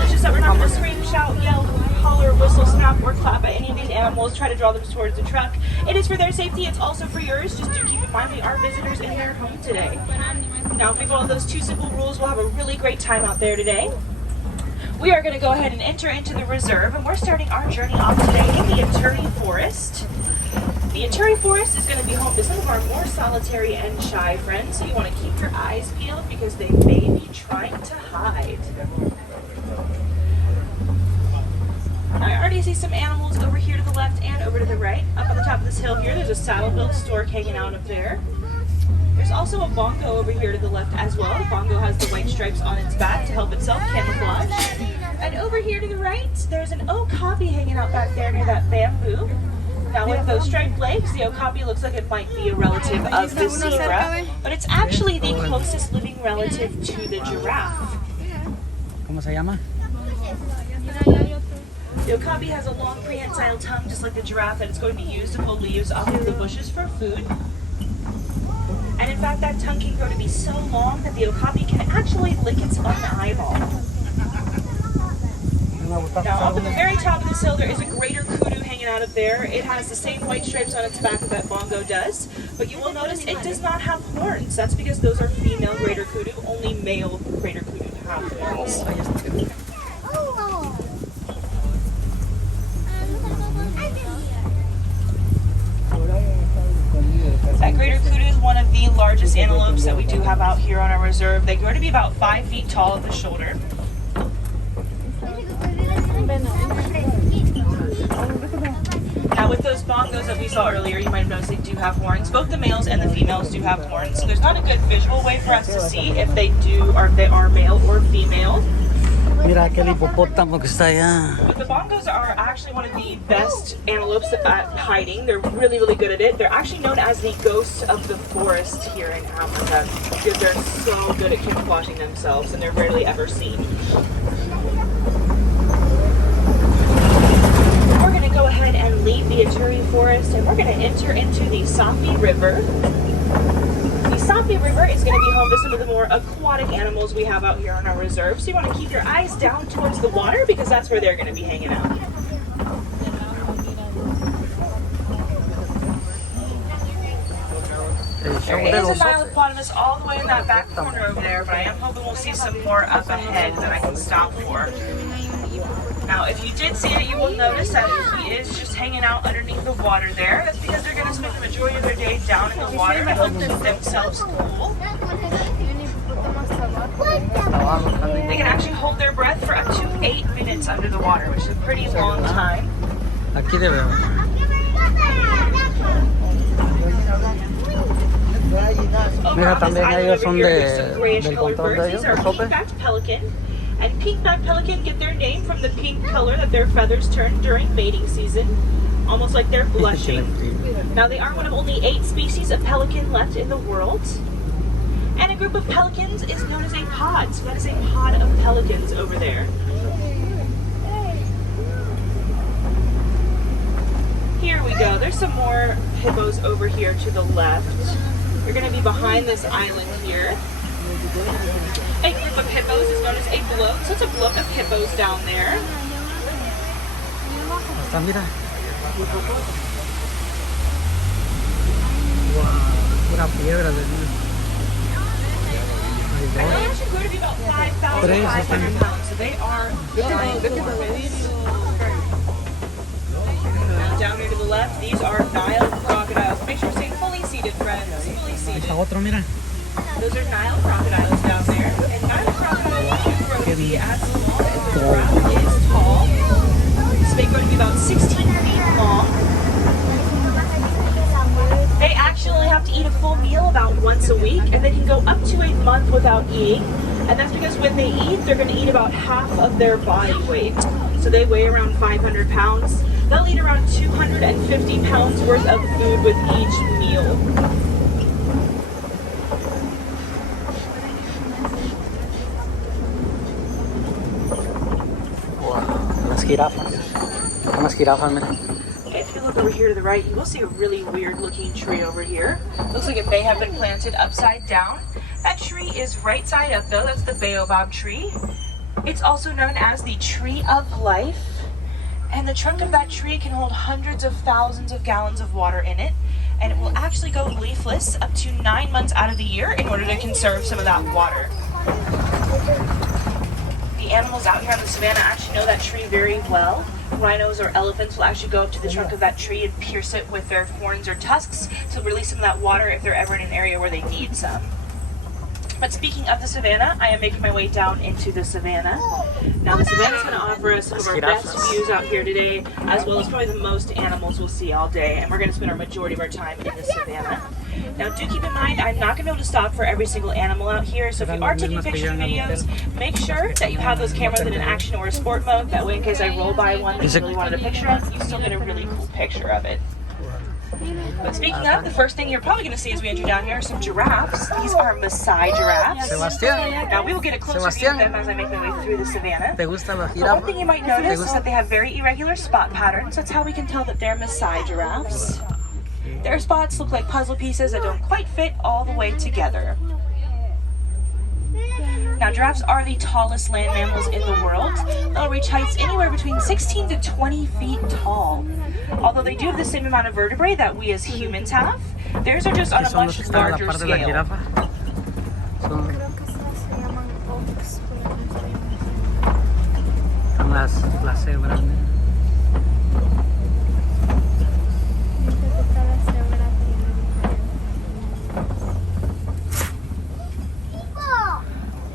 It's just that we're not going to scream, shout, yell, holler, whistle, snap, or clap at any of these animals. Try to draw them towards the truck. It is for their safety. It's also for yours. Just do keep in mind we are visitors in your home today. Now, if we follow those 2 simple rules, we'll have a really great time out there today. We are going to go ahead and enter into the reserve, and we're starting our journey off today in the Untitled Forest. The Untitled Forest is going to be home to some of our more solitary and shy friends, so you want to keep your eyes peeled because they may be trying to hide. I already see some animals over here to the left and over to the right. Up on the top of this hill here, there's a saddle-built stork hanging out up there. There's also a bongo over here to the left as well. The bongo has the white stripes on its back to help itself camouflage. And over here to the right, there's an okapi hanging out back there near that bamboo. Now with those striped legs, the okapi looks like it might be a relative of the zebra, but it's actually the closest living relative to the giraffe. ¿Cómo se llama? The okapi has a long prehensile tongue just like the giraffe that it's going to use to pull leaves off of the bushes for food. And in fact, that tongue can grow to be so long that the okapi can actually lick its own eyeball. Now, up at the very top of this hill, there is a greater kudu hanging out up there. It has the same white stripes on its back that bongo does, but you will notice it does not have horns. That's because those are female greater kudu. Only male greater kudu have horns. That greater kudu is one of the largest antelopes that we do have out here on our reserve. They grow to be about 5 feet tall at the shoulder. Now with those bongos that we saw earlier, you might have noticed they do have horns. Both the males and the females do have horns, so there's not a good visual way for us to see if they are male or female. Mira aquel hipopótamo que está allá. But the bongos are actually one of the best antelopes at hiding. They're really, really good at it. They're actually known as the ghosts of the forest here in Africa because they're so good at camouflaging themselves and they're rarely ever seen. We're going to go ahead and leave the Untitled Forest and we're going to enter into the Safi River. The Safi River is going to be home to some of the more aquatic animals we have out here on our reserve. So you want to keep your eyes down towards the water because that's where they're going to be hanging out. There is a Nile all the way in that back corner over there, but I am hoping we'll see some more up ahead that I can stop for. Now, if you did see it, you will notice that he is just hanging out underneath the water there. That's because they're going to spend the majority of their day down in the water to help keep themselves cool. They can actually hold their breath for up to 8 minutes under the water, which is a pretty long time. Aquí te veo. Mira, también ellos son del control de ellos, These are pink-backed pelican. And pink-backed pelican get their name from the pink color that their feathers turn during mating season, almost like they're blushing. Now they are one of only 8 species of pelican left in the world. And a group of pelicans is known as a pod, so that is a pod of pelicans over there. Here we go, there's some more hippos over here to the left. We're going to be behind this island here. A group of hippos is known as a bloke, so it's a bloke of hippos down there. Hasta mira. Pura piedra de They actually grow to be about 5,500 pounds, so they are ginormous. Now down here to the left, these are Nile crocodiles. Make sure to stay fully seated, friends. Fully seated. otro, mira. Those are Nile crocodiles down there. And Nile crocodiles do grow to be as long as the giraffe is tall. So they grow to be about 16 feet long. They actually only have to eat a full meal about once a week, and they can go up to a month without eating. And that's because when they eat, they're going to eat about half of their body weight. So they weigh around 500 pounds. They'll eat around 250 pounds worth of food with each meal. Las jirafas. Unas jirafas, mira. If you look over here to the right, you will see a really weird looking tree over here. Looks like it may have been planted upside down. That tree is right side up though, that's the Baobab Tree. It's also known as the Tree of Life, and the trunk of that tree can hold hundreds of thousands of gallons of water in it, and it will actually go leafless up to 9 months out of the year in order to conserve some of that water. The animals out here on the savannah actually know that tree very well. Rhinos or elephants will actually go up to the trunk of that tree and pierce it with their horns or tusks to release some of that water if they're ever in an area where they need some. But speaking of the savannah, I am making my way down into the savannah. Now the savannah is going to offer us some of our best views out here today, as well as probably the most animals we'll see all day, and we're going to spend our majority of our time in the savannah. Now do keep in mind, I'm not going to be able to stop for every single animal out here, so if you are taking pictures and videos, make sure that you have those cameras in an action or a sport mode, that way in case I roll by one that you really wanted a picture of, you still get a really cool picture of it. But speaking of, the first thing you're probably going to see as we enter down here are some giraffes. These are Maasai giraffes. Sebastián. Now we will get a closer view of them as I make my way through the savannah. ¿Te gustan las But one jirafas? thing you might notice is that they have very irregular spot patterns. That's how we can tell that they're Maasai giraffes. Their spots look like puzzle pieces that don't quite fit all the way together. Now, giraffes are the tallest land mammals in the world. They'll reach heights anywhere between 16 to 20 feet tall. Although they do have the same amount of vertebrae that we as humans have, theirs are just on a much larger scale. Son las cebras.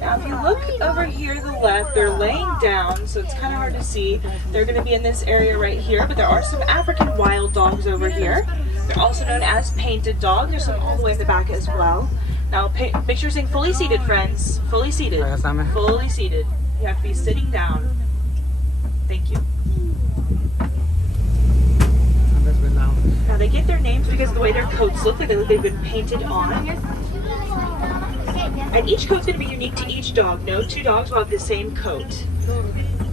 Now, if you look over here to the left, they're laying down, so it's kind of hard to see. They're going to be in this area right here, but there are some African wild dogs over here. They're also known as painted dogs. There's some all the way in the back as well. Now, make sure you're staying fully seated, friends. Fully seated. Fully seated. You have to be sitting down. Thank you. Now, they get their names because of the way their coats look like they've been painted on. And each coat's going to be unique to each dog. No two dogs will have the same coat.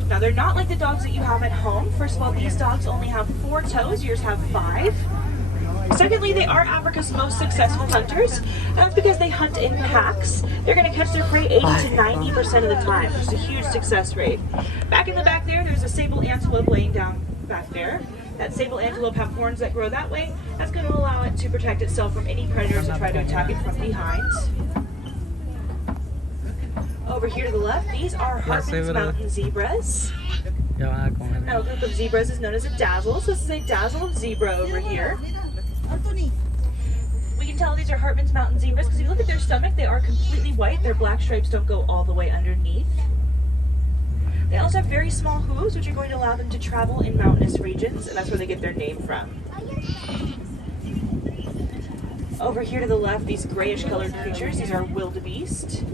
Now, they're not like the dogs that you have at home. First of all, these dogs only have 4 toes. Yours have 5. Secondly, they are Africa's most successful hunters. That's because they hunt in packs. They're going to catch their prey 80 to 90% of the time. It's a huge success rate. Back in the back there's a sable antelope laying down back there. That sable antelope have horns that grow that way. That's going to allow it to protect itself from any predators that try to attack it from behind. Over here to the left, these are Hartman's mountain zebras. Now, a group of zebras is known as a dazzle. So this is a dazzle of zebra over here. We can tell these are Hartman's mountain zebras because if you look at their stomach, they are completely white. Their black stripes don't go all the way underneath. They also have very small hooves, which are going to allow them to travel in mountainous regions, and that's where they get their name from. Over here to the left, these grayish colored creatures, these are wildebeest.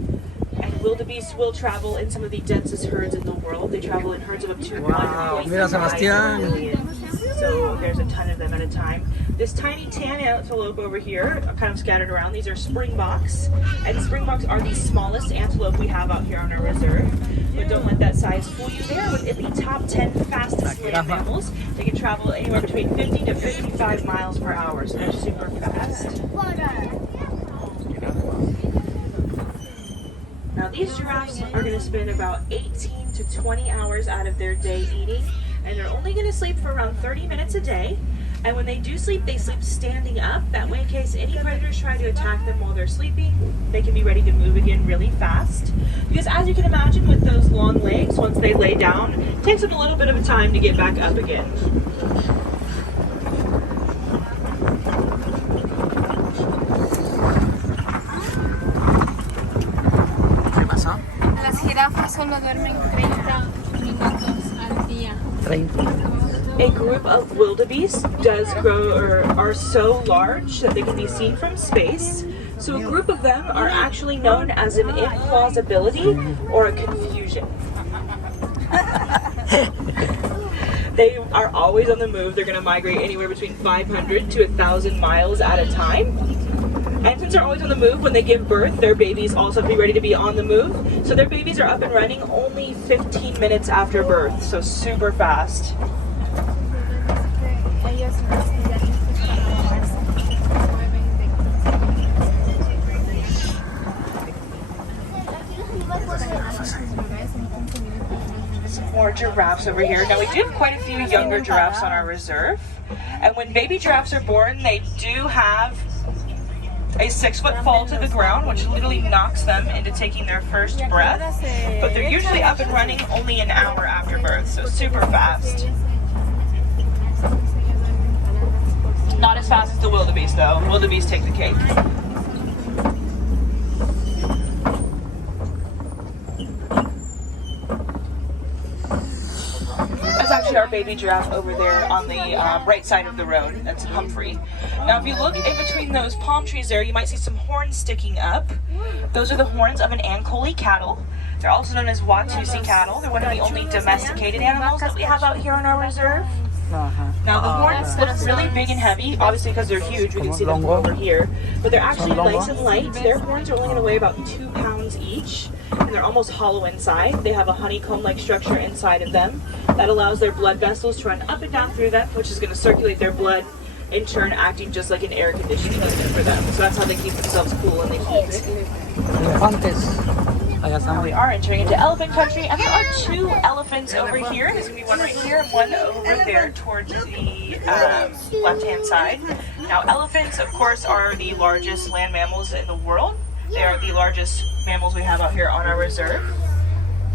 And wildebeest will travel in some of the densest herds in the world. They travel in herds of up to 1.5 million. So there's a ton of them at a time. This tiny tan antelope over here, kind of scattered around, these are springboks. And springboks are the smallest antelope we have out here on our reserve. But don't let that size fool you. They're within the top 10 fastest land mammals. They can travel anywhere between 50 to 55 miles per hour, so they're super fast. Now these giraffes are going to spend about 18 to 20 hours out of their day eating, and they're only going to sleep for around 30 minutes a day. And when they do sleep, they sleep standing up. That way, in case any predators try to attack them while they're sleeping, they can be ready to move again really fast. Because as you can imagine, with those long legs, once they lay down, it takes them a little bit of a time to get back up again. Las jirafas solo duermen 30 minutos al día. 30. A group of wildebeest does grow or are so large that they can be seen from space. So a group of them are actually known as an implausibility or a confusion. They are always on the move. They're going to migrate anywhere between 500 to 1,000 miles at a time. And since they're always on the move, when they give birth, their babies also have to be ready to be on the move. So their babies are up and running only 15 minutes after birth, so super fast. more giraffes over here. Now we do have quite a few younger giraffes on our reserve. And when baby giraffes are born, they do have a 6-foot fall to the ground, which literally knocks them into taking their first breath. But they're usually up and running only an hour after birth, so super fast. Not as fast as the wildebeest though. Wildebeest take the cake. That's actually our baby giraffe over there on the right side of the road. That's Humphrey. Now if you look in between those palm trees there, you might see some horns sticking up. Those are the horns of an Ankole cattle. They're also known as Watusi cattle. They're one of the only domesticated animals that we have out here on our reserve. Now the horns look really big and heavy, obviously because they're huge, we can see them from over here, but they're actually nice and light. Their horns are only going to weigh about 2 pounds each, and they're almost hollow inside. They have a honeycomb-like structure inside of them that allows their blood vessels to run up and down through them, which is going to circulate their blood, in turn acting just like an air conditioning unit for them. So that's how they keep themselves cool in the heat. Now we are entering into elephant country, and there are 2 elephants over here. There's going to be one right here and one over there towards the left-hand side. Now elephants, of course, are the largest land mammals in the world. They are the largest mammals we have out here on our reserve.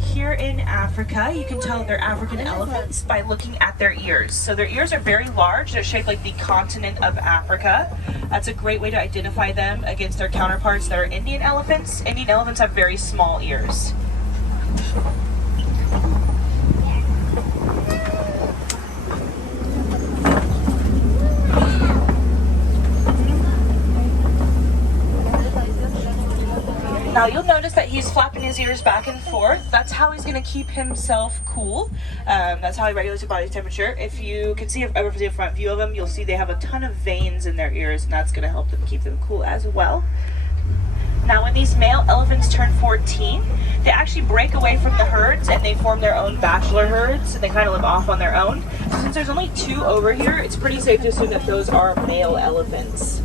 Here in Africa, you can tell they're African elephants by looking at their ears. So their ears are very large. They're shaped like the continent of Africa. That's a great way to identify them against their counterparts that are Indian elephants. Indian elephants have very small ears. Now you'll notice that he's flapping his ears back and forth. That's how he's going to keep himself cool. That's how he regulates his body temperature. If you can see a front view of them, you'll see they have a ton of veins in their ears, and that's going to help them keep them cool as well. Now when these male elephants turn 14, they actually break away from the herds and they form their own bachelor herds, and they kind of live off on their own. So since there's only 2 over here, it's pretty safe to assume that those are male elephants.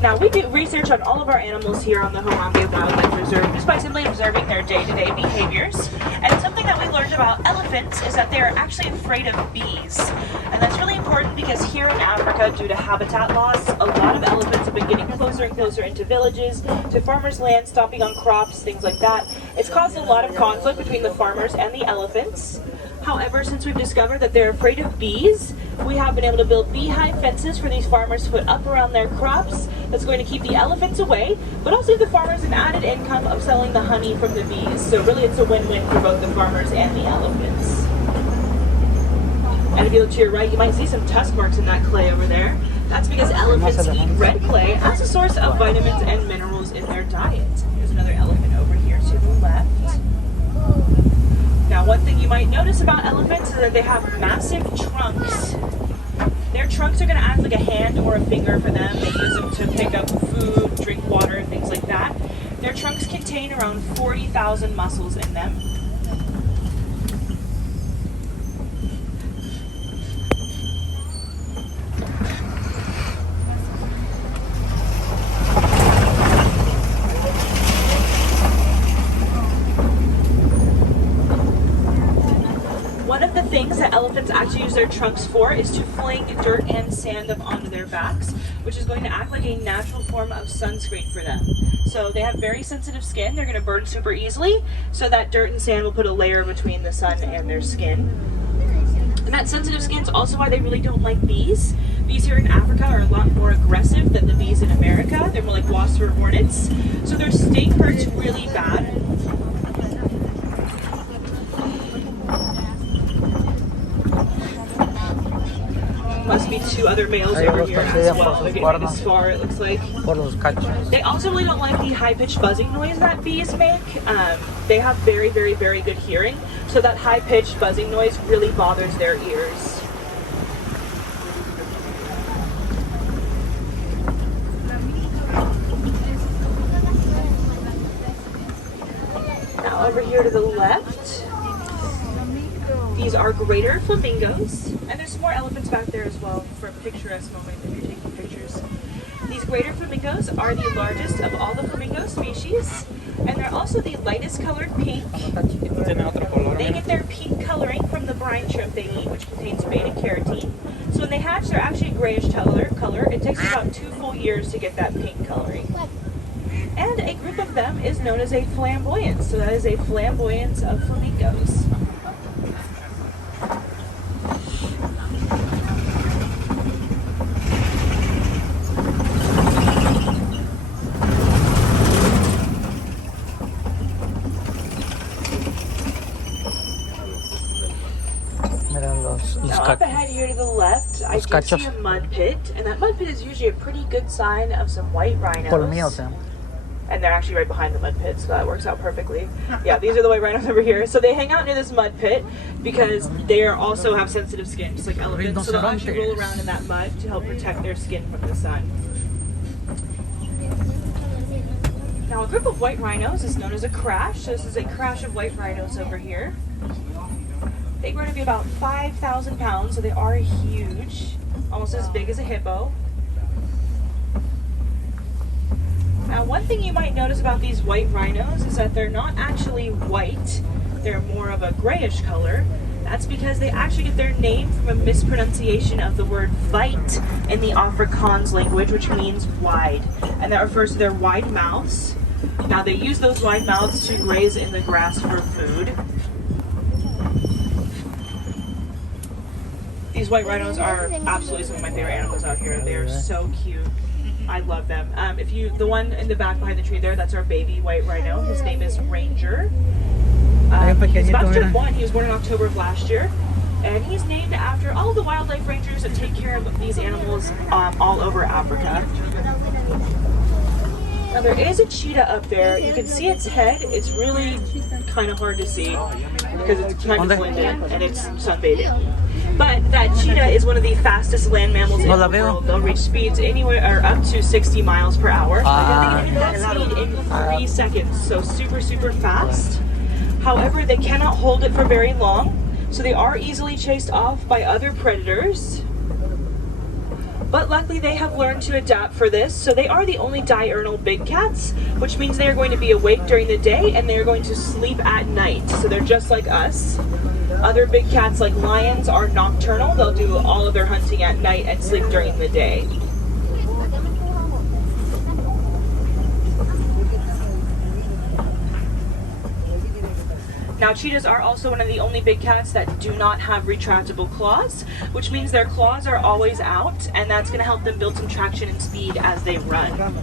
Now we do research on all of our animals here on the Harambe Wildlife Reserve just by simply observing their day-to-day behaviors. And something that we learned about elephants is that they're actually afraid of bees. And that's really important because here in Africa, due to habitat loss, a lot of elephants have been getting closer and closer into villages, to farmers' land, stomping on crops, things like that. It's caused a lot of conflict between the farmers and the elephants. However, since we've discovered that they're afraid of bees, we have been able to build beehive fences for these farmers to put up around their crops. That's going to keep the elephants away, but also give the farmers an added income of selling the honey from the bees. So really it's a win-win for both the farmers and the elephants. And if you look to your right, you might see some tusk marks in that clay over there. That's because elephants eat red clay as a source of vitamins and minerals in their diet. There's another elephant over here to the left. Now, one thing you might notice about elephants is that they have massive trunks. Their trunks are going to act like a hand or a finger for them. They use them to pick up food, drink water, and things like that. Their trunks contain around 40,000 muscles in them. Things that elephants actually use their trunks for is to fling dirt and sand up onto their backs, which is going to act like a natural form of sunscreen for them. So they have very sensitive skin. They're going to burn super easily, so that dirt and sand will put a layer between the sun and their skin. And that sensitive skin is also why they really don't like bees. Bees here in Africa are a lot more aggressive than the bees in America. They're more like wasps or hornets. So their sting hurts really bad. Must be 2 other males over here as well. They're getting this far, it looks like. They also really don't like the high-pitched buzzing noise that bees make. They have very, very, very good hearing, so that high-pitched buzzing noise really bothers their ears. Now over here to the left, these are greater flamingos, and there's some more elephants back there as well for a picturesque moment if you're taking pictures. These greater flamingos are the largest of all the flamingo species, and they're also the lightest colored pink. They get their pink coloring from the brine shrimp they eat, which contains beta-carotene. So when they hatch, they're actually a grayish color. It takes about 2 full years to get that pink coloring. And a group of them is known as a flamboyance. So that is a flamboyance of flamingos. Now up ahead here to the left, I do see a mud pit, and that mud pit is usually a pretty good sign of some white rhinos. And they're actually right behind the mud pit, so that works out perfectly. Yeah, these are the white rhinos over here. So they hang out near this mud pit because they also have sensitive skin, just like elephants. So they'll actually roll around in that mud to help protect their skin from the sun. Now, a group of white rhinos is known as a crash. So this is a crash of white rhinos over here. They grow to be about 5,000 pounds, so they are huge, almost as big as a hippo. Now, one thing you might notice about these white rhinos is that they're not actually white. They're more of a grayish color. That's because they actually get their name from a mispronunciation of the word "vite" in the Afrikaans language, which means wide. And that refers to their wide mouths. Now, they use those wide mouths to graze in the grass for food. These white rhinos are absolutely some of my favorite animals out here. They are so cute. I love them. The one in the back behind the tree there, that's our baby white rhino. His name is Ranger. He's about to turn 1. He was born in October of last year. And he's named after all of the wildlife rangers that take care of these animals all over Africa. Now there is a cheetah up there. You can see its head. It's really kind of hard to see because it's kind of blended and it's sunbathing. But that cheetah is one of the fastest land mammals in the world. They'll reach speeds anywhere or up to 60 miles per hour. They can hit that speed in 3 seconds, so super, super fast. However, they cannot hold it for very long, so they are easily chased off by other predators. But luckily they have learned to adapt for this, so they are the only diurnal big cats, which means they are going to be awake during the day and they are going to sleep at night. So they're just like us. Other big cats like lions are nocturnal. They'll do all of their hunting at night and sleep during the day. Now, cheetahs are also one of the only big cats that do not have retractable claws, which means their claws are always out, and that's going to help them build some traction and speed as they run.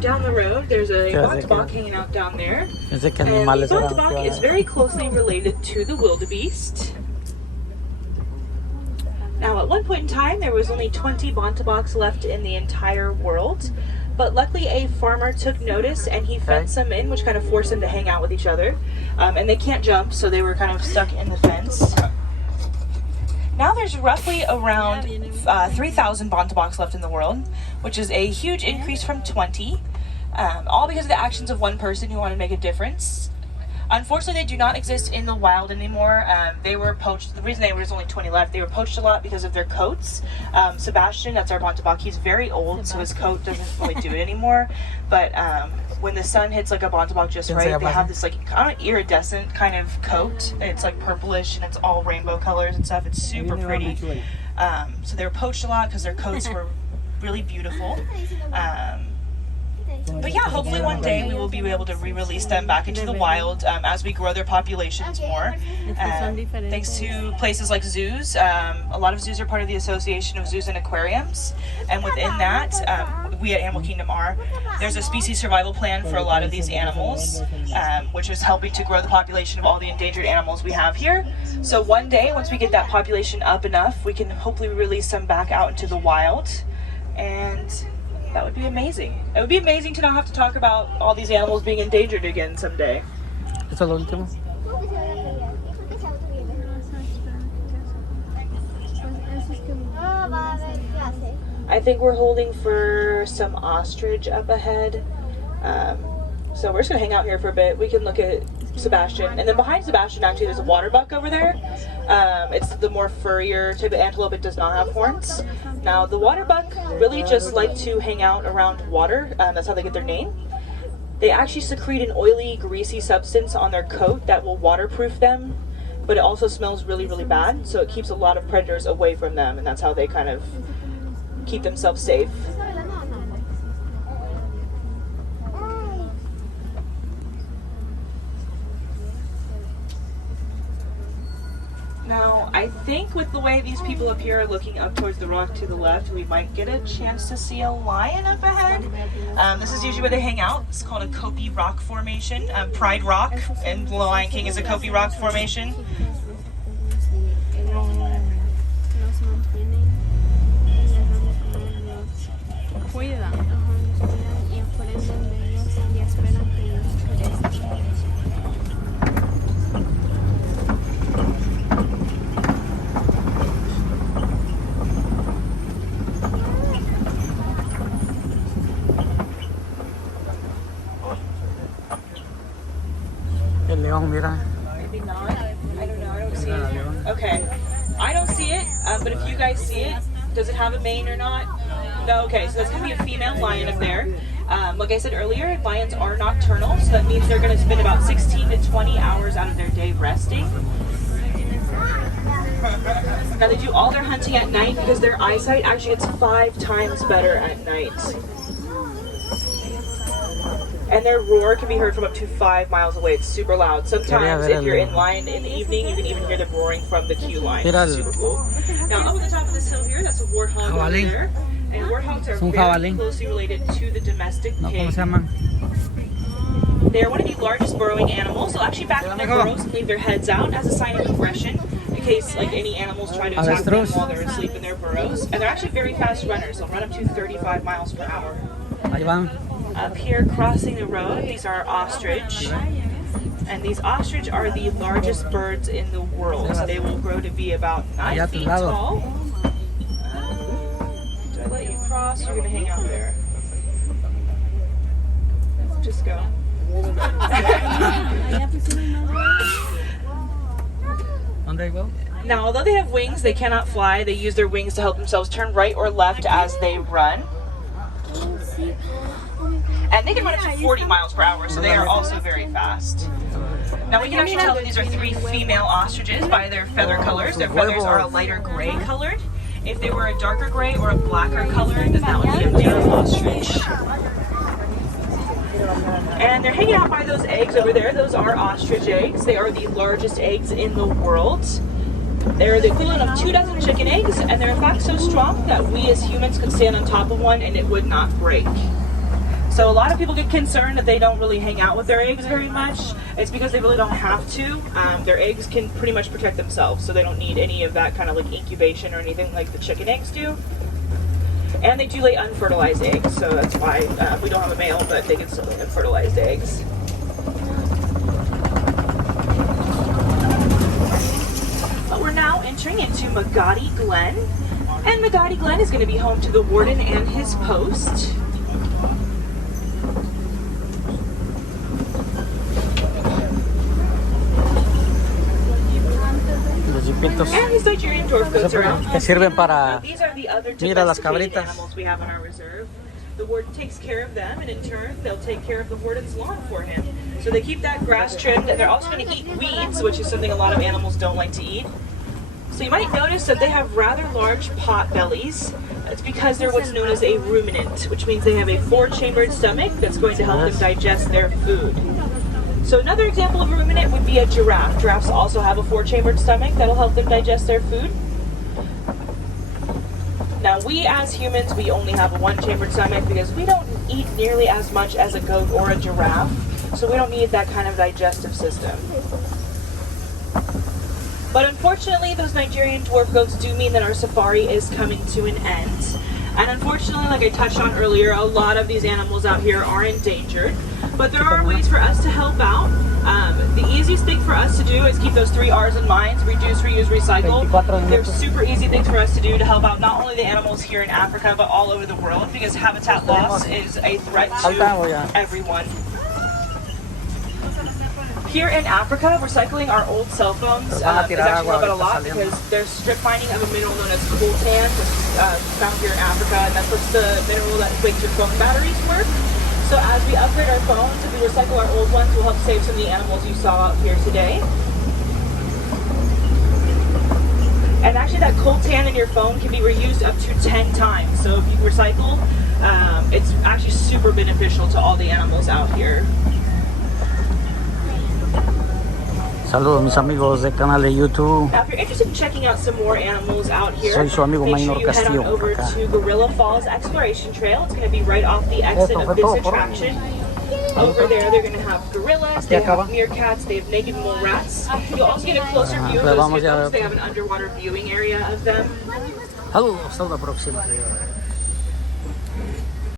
Down the road, there's a Warthog hanging out down there. And the Warthog is very closely related to the Wildebeest. Now, at one point in time, there was only 20 Warthogs left in the entire world. But luckily, a farmer took notice and he fenced them in, which kind of forced them to hang out with each other. And they can't jump, so they were kind of stuck in the fence. Now there's roughly around 3,000 Warthogs left in the world, which is a huge increase from 20, all because of the actions of one person who wanted to make a difference. Unfortunately, they do not exist in the wild anymore. They were poached. The reason there was only 20 left, they were poached a lot because of their coats. Sebastian, that's our Warthog, he's very old, so his coat doesn't really do it anymore. But when the sun hits like a Warthog just right, they have this like kind of iridescent kind of coat. It's like purplish and it's all rainbow colors and stuff. It's super pretty. So they were poached a lot because their coats were really beautiful. But yeah, hopefully one day we will be able to re-release them back into the wild as we grow their populations more. Thanks to places like zoos. A lot of zoos are part of the Association of Zoos and Aquariums. And within that, we at Animal Kingdom are. There's a species survival plan for a lot of these animals, which is helping to grow the population of all the endangered animals we have here. So one day, once we get that population up enough, we can hopefully release them back out into the wild. And that would be amazing. It would be amazing to not have to talk about all these animals being endangered again someday. Eso es lo último. I think we're holding for some ostrich up ahead. So we're just gonna hang out here for a bit. We can look at Sebastian, and then behind Sebastian actually there's a water buck over there. It's the more furrier type of antelope. It does not have horns. Now the water buck really just like to hang out around water. That's how they get their name. They actually secrete an oily, greasy substance on their coat that will waterproof them, but it also smells really, really bad, so it keeps a lot of predators away from them, and that's how they kind of keep themselves safe. Now, I think with the way these people up here are looking up towards the rock to the left, we might get a chance to see a lion up ahead. This is usually where they hang out. It's called a Kopi Rock Formation. Pride Rock, and the Lion King is a Kopi Rock Formation. El león, mira. Maybe not. I don't know. I don't see it. Okay. I don't see it, but if you guys see it, does it have a mane or not? No. Okay, so that's going to be a female lion up there. Like I said earlier, lions are nocturnal, so that means they're going to spend about 16 to 20 hours out of their day resting. Now they do all their hunting at night because their eyesight actually gets 5 times better at night. And their roar can be heard from up to 5 miles away. It's super loud. Sometimes if you're in line in the evening, you can even hear them roaring from the queue line. It's super cool. Now up on the top of this hill here, that's a warthog over there. And warthogs are very closely related to the domestic pig. They're one of the largest burrowing animals. They'll actually back up their burrows and leave their heads out as a sign of aggression, in case like any animals try to attack them while they're asleep in their burrows. And they're actually very fast runners. They'll run up to 35 miles per hour. Up here crossing the road, these are ostrich. And these ostrich are the largest birds in the world. They will grow to be about 9 feet tall. Do I let you cross? You're going to hang out there. Just go. Now, although they have wings, they cannot fly. They use their wings to help themselves turn right or left as they run. And they can run up to 40 miles per hour, so they are also very fast. Now we can actually tell that these are 3 female ostriches by their feather colors. Their feathers are a lighter gray colored. If they were a darker gray or a blacker color, then that would be a male ostrich. And they're hanging out by those eggs over there. Those are ostrich eggs. They are the largest eggs in the world. They're the equivalent of 2 dozen chicken eggs, and they're in fact so strong that we as humans could stand on top of one and it would not break. So a lot of people get concerned that they don't really hang out with their eggs very much. It's because they really don't have to. Their eggs can pretty much protect themselves, so they don't need any of that kind of like incubation or anything like the chicken eggs do. And they do lay unfertilized eggs, so that's why we don't have a male, but they can still lay unfertilized eggs. But we're now entering into Magadi Glen, and Magadi Glen is going to be home to the warden and his post. And these Nigerian dwarf goats are out. Sirven para These are the other mira las domesticated cabritas. animals we have in our reserve. The warden takes care of them, and in turn, they'll take care of the warden's lawn for him. So they keep that grass trimmed, and they're also going to eat weeds, which is something a lot of animals don't like to eat. So you might notice that they have rather large pot bellies. That's because they're what's known as a ruminant, which means they have a 4-chambered stomach that's going to help them digest their food. So another example of a ruminant would be a giraffe. Giraffes also have a 4-chambered stomach that'll help them digest their food. Now we as humans, we only have a 1-chambered stomach because we don't eat nearly as much as a goat or a giraffe. So we don't need that kind of digestive system. But unfortunately, those Nigerian dwarf goats do mean that our safari is coming to an end. And unfortunately, like I touched on earlier, a lot of these animals out here are endangered. But there are ways for us to help out. The easiest thing for us to do is keep those 3 R's in mind: reduce, reuse, recycle. They're super easy things for us to do to help out not only the animals here in Africa, but all over the world, because habitat loss is a threat to everyone. Here in Africa, recycling our old cell phones is actually helped out a lot, because there's strip mining of a mineral known as coltan, found here in Africa, and that's what's the mineral that makes your phone batteries work. So as we upgrade our phones, if we recycle our old ones, we'll help save some of the animals you saw out here today. And actually that coltan in your phone can be reused up to 10 times. So if you recycle, it's actually super beneficial to all the animals out here. Saludos mis amigos del canal de YouTube. Now, if you're interested in checking out some more animals out here, Soy su amigo make Minor sure you head on Castillo, over acá. to Gorilla Falls Exploration Trail. It's going to be right off the exit of this attraction. Over there, they're going to have gorillas, they have meerkats, they have naked mole rats. You'll also get a closer view of those hippos. They have an underwater viewing area of them. Saludos, hasta la próxima.